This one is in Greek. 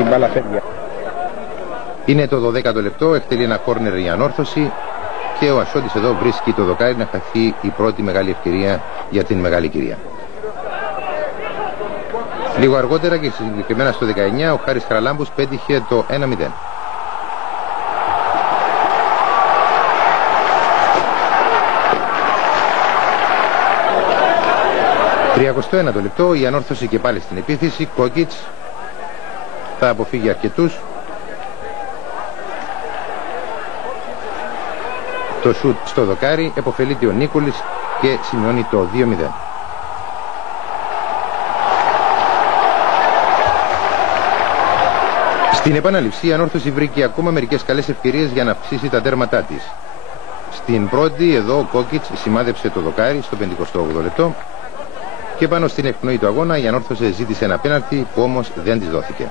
Η μπάλα φεύγει. Είναι το 12ο λεπτό, εκτελεί ένα κόρνερ η Ανόρθωση και ο Ασώτης εδώ βρίσκει το δοκάρι να χαθεί η πρώτη μεγάλη ευκαιρία για την μεγάλη κυρία. Λίγο αργότερα και συγκεκριμένα στο 19 ο Χάρης Χαραλάμπους πέτυχε το 1-0. Το 31ο λεπτό η Ανόρθωση και πάλι στην επίθεση. Κόκιτς θα αποφύγει αρκετούς. Το σουτ στο δοκάρι, εποφελείται ο Νίκολης και σημειώνει το 2-0. Στην επανάληψη η Ανόρθωση βρήκε ακόμα μερικές καλές ευκαιρίες για να αυξήσει τα τέρματά της. Στην πρώτη εδώ ο Κόκιτς σημάδεψε το δοκάρι στο 58ο λεπτό και πάνω στην εκπνοή του αγώνα η Ανόρθωση ζήτησε ένα πέναλτι που όμως δεν της δόθηκε.